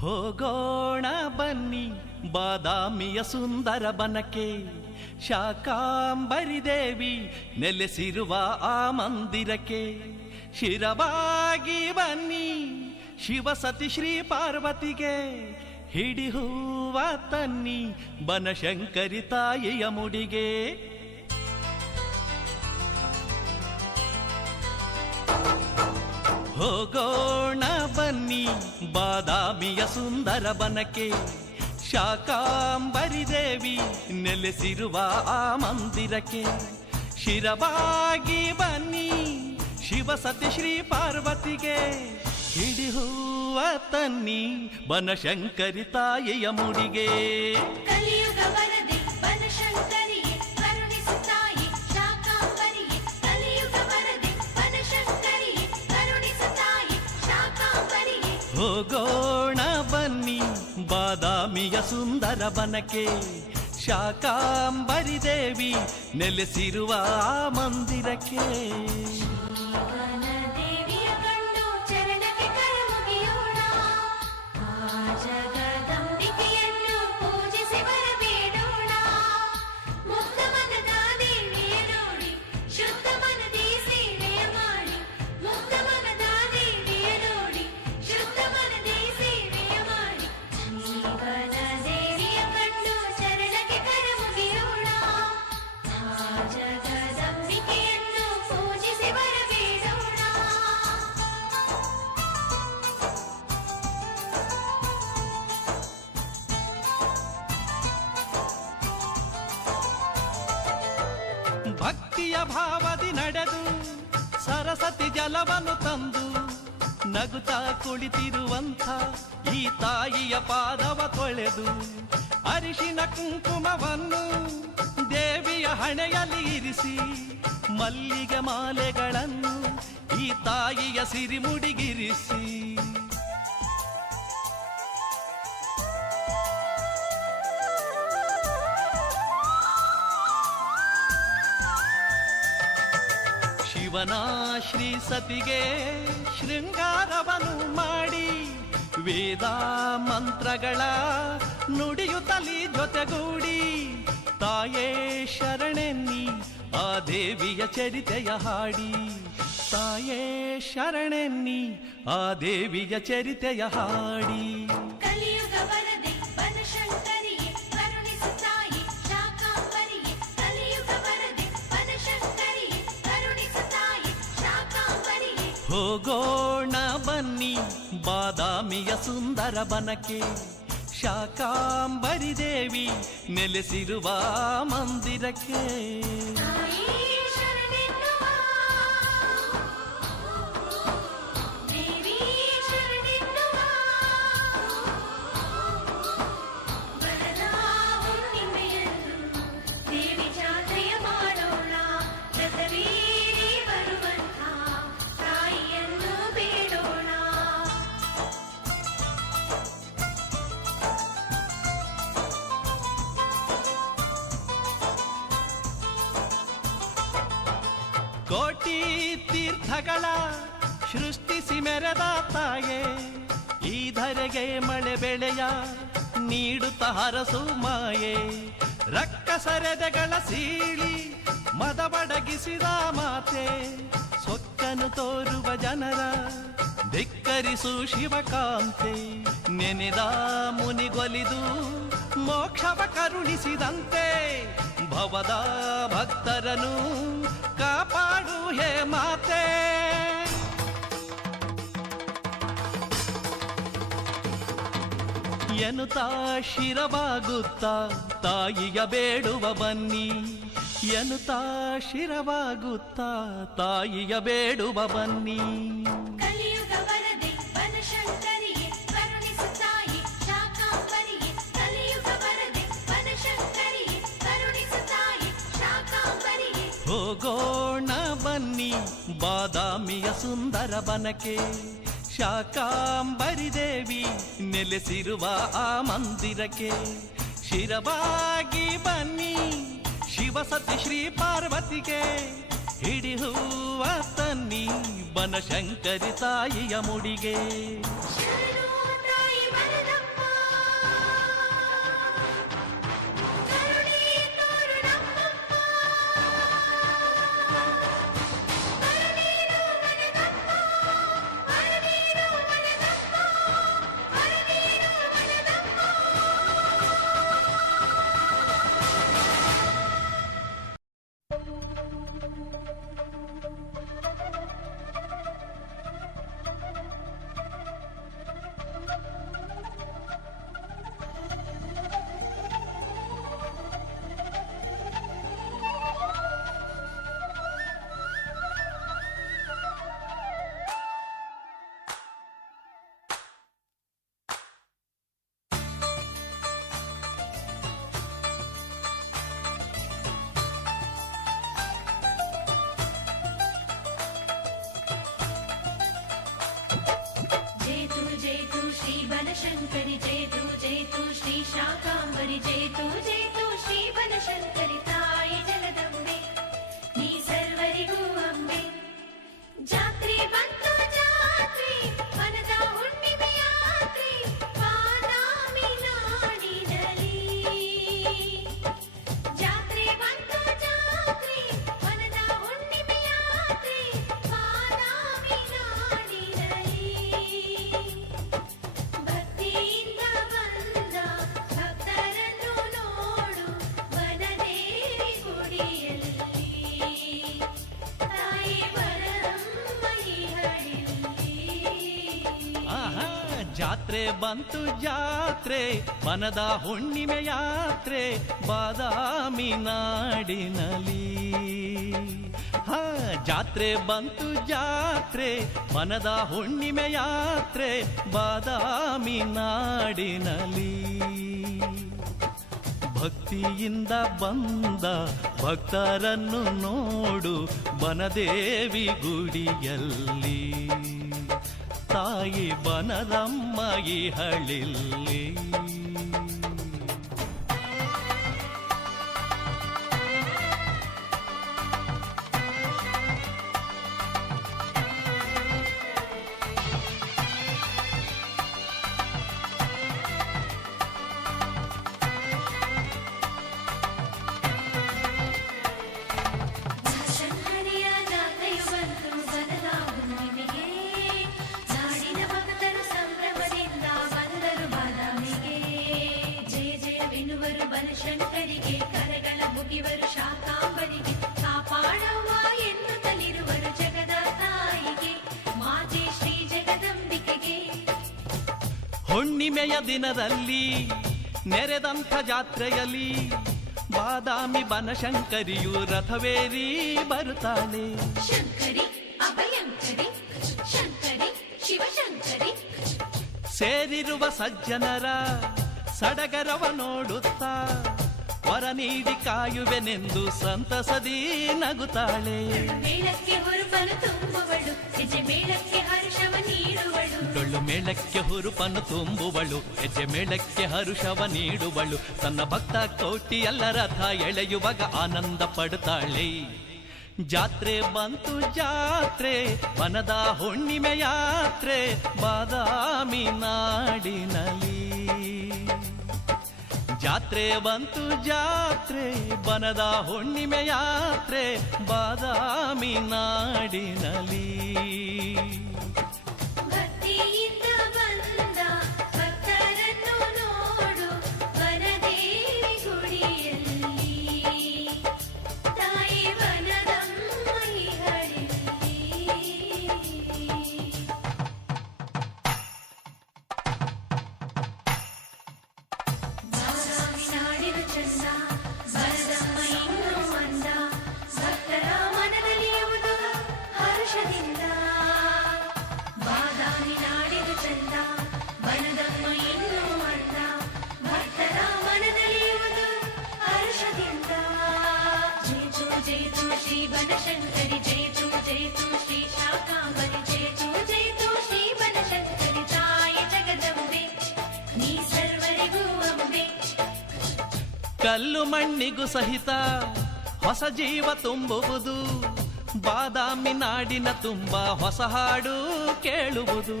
ಹೋಗೋಣ ಬನ್ನಿ, ಬಾದಾಮಿಯ ಸುಂದರ ಬನಕೆ ಶಾಕಾಂಬರಿ ದೇವಿ ನೆಲೆಸಿರುವ ಆ ಮಂದಿರಕ್ಕೆ. ಶಿರವಾಗಿ ಬನ್ನಿ, ಶಿವಸತಿ ಶ್ರೀ ಪಾರ್ವತಿಗೆ. ಹಿಡಿ ಹೂವ ತನ್ನಿ, ಬನಶಂಕರಿ ತಾಯಿಯ ಮುಡಿಗೆ. ಹೋಗೋಣ ಬಾದಾಮಿಯ ಸುಂದರ ಬನಕೆ, ಶಾಕಾಂಬರಿ ದೇವಿ ನೆಲೆಸಿರುವ ಆ ಮಂದಿರಕ್ಕೆ. ಶಿರವಾಗಿ ಬನ್ನಿ ಶಿವಸತಿ ಶ್ರೀ ಪಾರ್ವತಿಗೆ. ಹಿಡಿ ಹೂವ ತನ್ನಿ ಬನಶಂಕರಿ ತಾಯಿಯ ಮುಡಿಗೆ. ಕಲಿಯುಗ ವರದೆ ಬನಶಂಕರಿಯೇ ಹೋಗೋಣ ಬನ್ನಿ ಬಾದಾಮಿಯ ಸುಂದರ ಬನಕೆ ಶಾಕಾಂಬರಿ ದೇವಿ ನೆಲೆಸಿರುವ ಆ ಮಂದಿರಕ್ಕೆ ಭಾವದಿ ನಡೆದು ಸರಸ್ವತಿ ಜಲವನ್ನು ತಂದು ನಗುತ್ತಾ ಕುಳಿತಿರುವಂಥ ಈ ತಾಯಿಯ ಪಾದವ ತೊಳೆದು ಅರಿಶಿನ ಕುಂಕುಮವನ್ನು ದೇವಿಯ ಹಣೆಯಲ್ಲಿ ಇರಿಸಿ ಮಲ್ಲಿಗೆ ಮಾಲೆಗಳನ್ನು ಈ ತಾಯಿಯ ಸಿರಿಮುಡಿಗಿರಿಸಿ. ಶಿವನ ಶ್ರೀ ಸತಿಗೆ ಶೃಂಗಾರವನ್ನು ಮಾಡಿ ವೇದ ಮಂತ್ರಗಳ ನುಡಿಯುತ್ತಲಿ ಜೊತೆಗೂಡಿ, ತಾಯೇ ಶರಣೆನ್ನಿ ಆ ದೇವಿಯ ಚರಿತೆಯ ಹಾಡಿ. ತಾಯೇ ಶರಣೆನ್ನಿ ಆ ದೇವಿಯ ಚರಿತೆಯ ಹಾಡಿ. ಹೋಗೋಣ ಬನ್ನಿ ಬಾದಾಮಿಯ ಸುಂದರ ಬನಕೆ ಶಾಕಾಂಬರಿ ದೇವಿ ನೆಲೆಸಿರುವ ಮಂದಿರಕ್ಕೆ ಸೃಷ್ಟಿಸಿ ಮೆರೆದ ತಾಯೇ, ಈ ಧರೆಗೆ ಮಳೆ ಬೆಳೆಯ ನೀಡುತ್ತ ಹರಸು ಮಾಯೆ. ರಕ್ಕಸರೆದೆಗಳ ಸೀಳಿ ಮದಬಡಗಿಸಿದ ಮಾತೆ, ಸೊಕ್ಕನು ತೋರುವ ಜನರ ಧಿಕ್ಕರಿಸು ಶಿವಕಾಂತೆ. ನೆನೆದ ಮುನಿಗೊಲಿದು ಮೋಕ್ಷವ ಕರುಣಿಸಿದಂತೆ, ಭವದ ಭಕ್ತರನು ಕಾಪಾಡು ಹೇ ಮಾತೆ. ಎನ್ನುತ್ತಾ ಶಿರವಾಗುತ್ತಾ ತಾಯಿಯ ಬೇಡುವ ಬನ್ನಿ. ಎನ್ನುತ್ತಾ ಶಿರವಾಗುತ್ತಾ ತಾಯಿಯ ಬೇಡುವ ಬನ್ನಿ. ಹೋಗೋಣ ಬನ್ನಿ ಬಾದಾಮಿಯ ಸುಂದರ ಬನಕೆ. ಶಾಕಾಂಬರಿ ದೇವಿ ನೆಲೆಸಿರುವ ಆ ಮಂದಿರಕ್ಕೆ ಶಿರವಾಗಿ ಬನ್ನಿ ಶಿವಸತಿ ಶ್ರೀ ಪಾರ್ವತಿಗೆ ಹಿಡಿ ಹೂವ ತನ್ನಿ ಬನಶಂಕರಿ ತಾಯಿಯ ಮುಡಿಗೆ. ಜಾತ್ರೆ ಬಂತು ಜಾತ್ರೆ, ಮನದ ಹುಣ್ಣಿಮೆ ಯಾತ್ರೆ, ಬಾದಾಮಿ ನಾಡಿನಲಿ ಹ, ಜಾತ್ರೆ ಬಂತು ಜಾತ್ರೆ, ಮನದ ಹುಣ್ಣಿಮೆ ಯಾತ್ರೆ, ಬಾದಾಮಿ ನಾಡಿನಲಿ ಭಕ್ತಿಯಿಂದ ಬಂದ ಭಕ್ತರನ್ನು ನೋಡು, ಬನದೇವಿ ಗುಡಿಯಲ್ಲಿ. ತಾಯಿ ಬನರಮ್ಮ ಈ ಹುಣ್ಣಿಮೆಯ ದಿನದಲ್ಲಿ ನೆರೆದಂಥ ಜಾತ್ರೆಯಲ್ಲಿ ಬಾದಾಮಿ ಬನಶಂಕರಿಯು ರಥವೇರಿ ಬರುತ್ತಾಳೆ. ಶಂಕರಿ ಅಭಯಂಕರಿ ಶಂಕರಿ ಶಿವಶಂಕರಿ. ಸೇರಿರುವ ಸಜ್ಜನರ ಸಡಗರವ ನೋಡುತ್ತಾ ವರ ನೀಡಿ ಕಾಯುವೆನೆಂದು ಸಂತಸದಿ ನಗುತ್ತಾಳೆ. ಡೊಳ್ಳು ಮೇಳಕ್ಕೆ ಹುರುಪನ್ನು ತುಂಬುವಳು ಹೆಜ್ಜೆ ಮೇಳಕ್ಕೆ ಹರುಷವ ನೀಡುವಳು. ತನ್ನ ಭಕ್ತ ಕೋಟಿಯಲ್ಲ ರಥ ಎಳೆಯುವಾಗ ಆನಂದ ಪಡುತ್ತಾಳೆ. ಜಾತ್ರೆ ಬಂತು ಜಾತ್ರೆ ಮನದ ಹುಣ್ಣಿಮೆ ಯಾತ್ರೆ ಬಾದಾಮಿ ನಾಡಿನಲಿ ಜಾತ್ರೆ ಬಂತು ಜಾತ್ರೆ ಬನದ ಹುಣ್ಣಿಮೆ ಯಾತ್ರೆ ಬಾದಾಮಿ ನಾಡಿನಲಿ ಬಾದಾಮಿ ನಾಡಿನ ಚಂದ ಬನದಮ್ಮ ಇನ್ನೂ ಅಂದ ಭಕ್ತರ ಮನದಲ್ಲಿಯುವುದು ಹರ್ಷದಿಂದ ಜೇಜು ಜೇಜು ಶ್ರೀ ಬನಶಂಕರಿ ಜೇಜು ಜೇಜು ಶ್ರೀ ಶಾಕಾಂಬರಿ ಜೇಜು ಜೇಜು ಶ್ರೀ ಬನಶಂಕರಿ ತಾಯಿ ಜಗದಂಬೆ ನೀ ಸರ್ವರಿಗೂ ಅಂಬೆ ಕಲ್ಲು ಮಣ್ಣಿಗೂ ಸಹಿತ ಹೊಸ ಜೀವ ತುಂಬುವುದು ಬಾದಾಮಿ ನಾಡಿನ ತುಂಬ ಹೊಸ ಹಾಡು ಕೇಳುವುದು.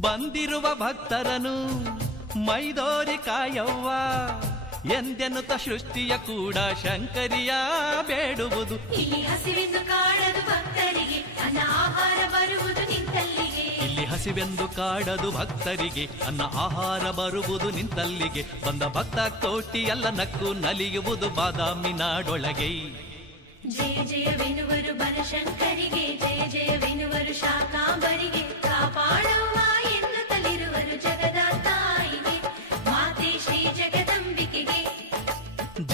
ಬಂದಿರುವ ಭಕ್ತರನು ಮೈದೋರಿ ಕಾಯವ್ವ ಎಂದೆನ್ನುತ್ತ ಸೃಷ್ಟಿಯ ಕೂಡ ಶಂಕರಿಯ ಬೇಡುವುದು. ಇಲ್ಲಿ ಹಸಿವೆಂದು ಕಾಣದು ಭಕ್ತರಿಗೆ ಆಹಾರ ಬರುವುದು ಹಸಿವೆಂದು ಕಾಡದು ಭಕ್ತರಿಗೆ, ಅನ್ನ ಆಹಾರ ಬರುವುದು ನಿಂತಲ್ಲಿಗೆ, ಬಂದ ಭಕ್ತ ಕೋಟಿ ಎಲ್ಲ ನಕ್ಕು ನಲಿಯುವುದು ಬಾದಾಮಿ ನಾಡೊಳಗೆ. ಜಯ ಜಯವೆನುವರು ಬನಶಂಕರಿಗೆ, ಜಯ ಜಯವೆನುವರು ಶಾಕಾಂಬರಿಗೆ.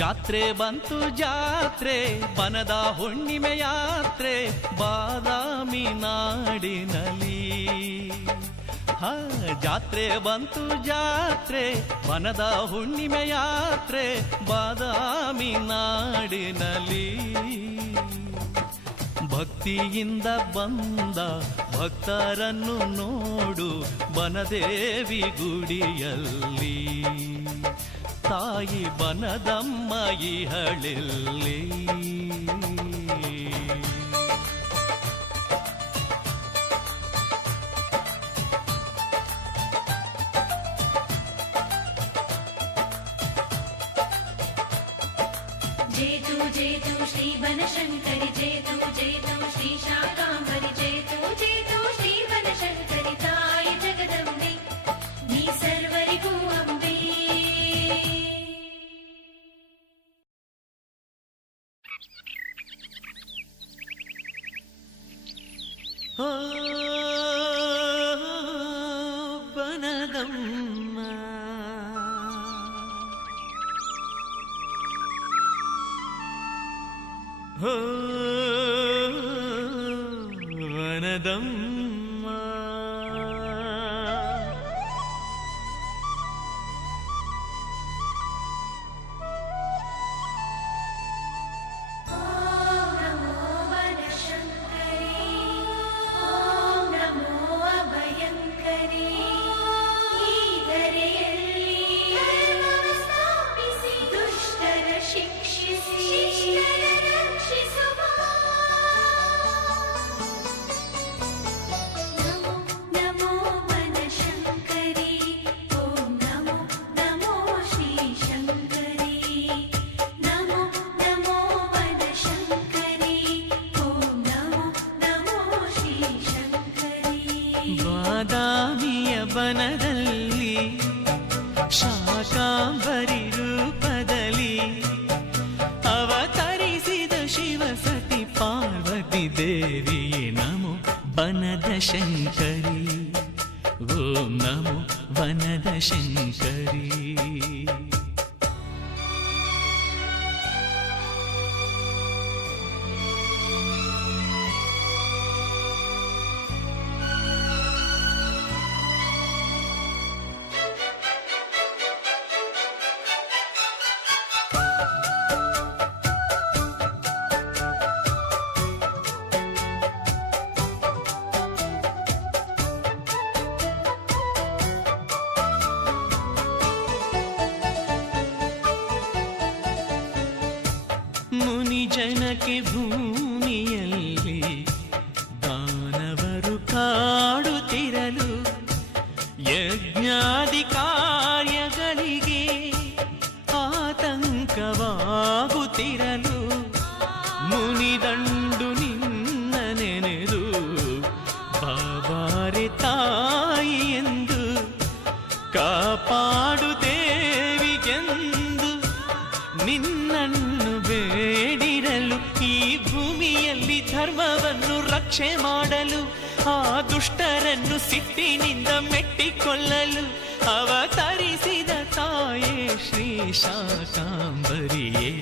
ಜಾತ್ರೆ ಬಂತು ಜಾತ್ರೆ, ಬನದ ಹುಣ್ಣಿಮೆ ಯಾತ್ರೆ, ಬಾದಾಮಿ ನಾಡಿನಲಿ ಹಾ, ಜಾತ್ರೆ ಬಂತು ಜಾತ್ರೆ, ಬನದ ಹುಣ್ಣಿಮೆ ಯಾತ್ರೆ, ಬಾದಾಮಿ ನಾಡಿನಲಿ ಭಕ್ತಿಯಿಂದ ಬಂದ ಭಕ್ತರನ್ನು ನೋಡು, ಬನದೇವಿ ಗುಡಿಯಲ್ಲಿ. ತಾಯಿ ಬನದಮ್ಮ ಈ ಹಳಿಲ್ಲಿ ಜೇತು ಜೇತು ಶ್ರೀ ಬನಶಂಕರಿ, ಜೇತು ಜೇತು ಶ್ರೀ ಶಾಕಾಂಬರಿ ಜೇತು ಜೇತು ಶ್ರೀ ಬನಶಂಕರಿ. वनदम्। ಬನದಲ್ಲಿ ಶಾಕಾಂಬರಿ ರೂಪದಲ್ಲಿ ಅವತರಿಸಿದ ಶಿವಸತಿ ಪಾರ್ವತಿ ದೇವಿ ನಮೋ ಬನದ ಶಂಕರಿ. ಓಂ ನಮೋ ವನದ ಶಂಕರಿ. ಮುನಿ ಜನಕ್ಕೆ ಭೂಮಿಯಲ್ಲಿ ದಾನವರು ಕಾಡುತ್ತಿರಲು ಯಜ್ಞಾದಿ ಕಾರ್ಯಗಳಿಗೆ ಆತಂಕವಾಗುತ್ತಿರಲು ಮುನಿದಂಡು ನಿನ್ನ ನೆನೆದು ಬಾಬಾರೆ ತಾಯಿ ಎಂದು ಕಾಪಾಡು ದೇವಿಗೆಂದು ನಿನ್ನನ್ನು ಬೇಡಿರಲು ಈ ಭೂಮಿಯಲ್ಲಿ ಧರ್ಮವನ್ನು ರಕ್ಷೆ ಮಾಡಲು ಆ ದುಷ್ಟರನ್ನು ಸಿಟ್ಟಿನಿಂದ ಮೆಟ್ಟಿಕೊಳ್ಳಲು ಅವತರಿಸಿದ ತಾಯೇ ಶ್ರೀ ಶಾಕಾಂಬರಿಯೇ.